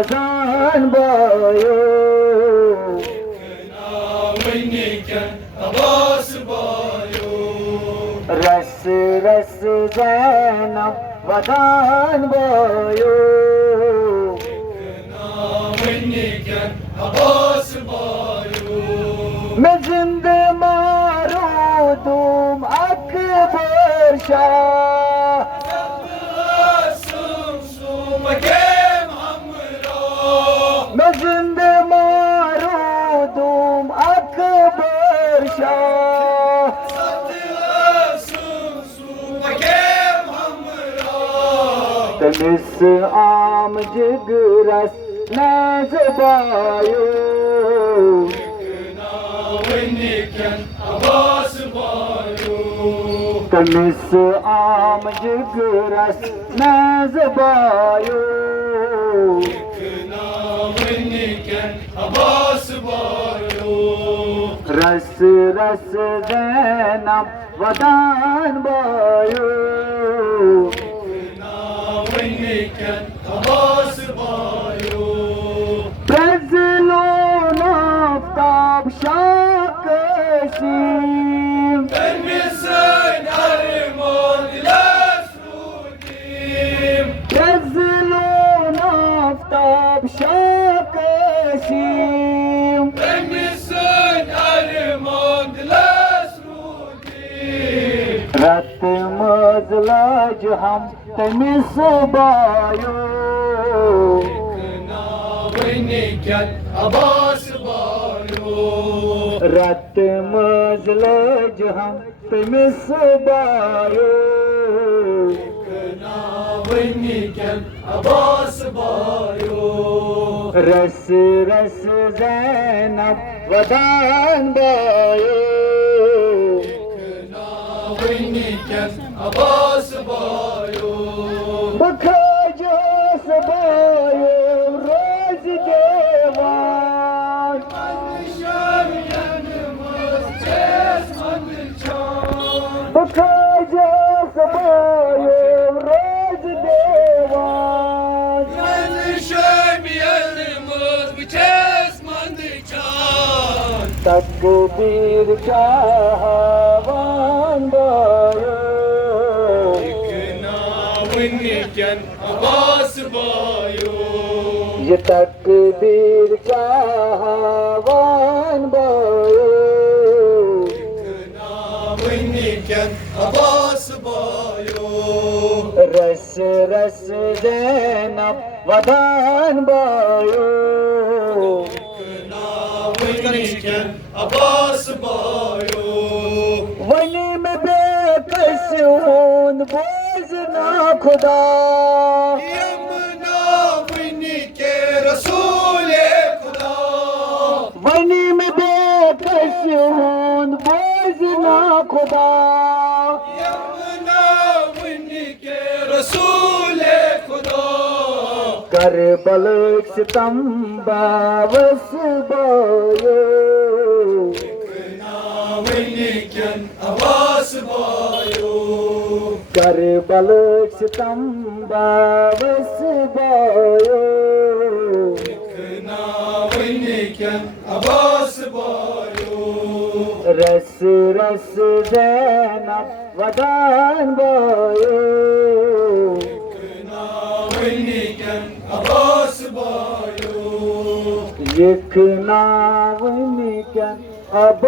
vazan bayo Ras ras Zainab vatan bayo मैं जिंदे मारूदूम अकबर शाह मैं जिंदे मारूदूम अकबर शाह तमिस आम जिगरस नज़बायो तमिस आम जिगरस नज़बायो रस रस ज़ैनब वदान बायो प्रज़लो नाफ्ताब शाकशीम प्रज़लो नाफ्ताब शाकशीम रत मजलज हम तमिस बायो रत मजलज हम तमिस बायो रस रस ज़ैनब वदान बायो बखजस बायो रोज देवान बखजस बायो रोज देवान तकबीर का हवान बायो ये तकबीर का हवान बायो रस रस ज़ैनब वदान बायो वनी में बेकस हून बोझ ना खुदा वनी में बेकस हून बोझ ना खुदा करबल सितम बावस बायो करबल सितम बावस बायो रस रस ज़ैनब वदान बायो यख नावनिकन अब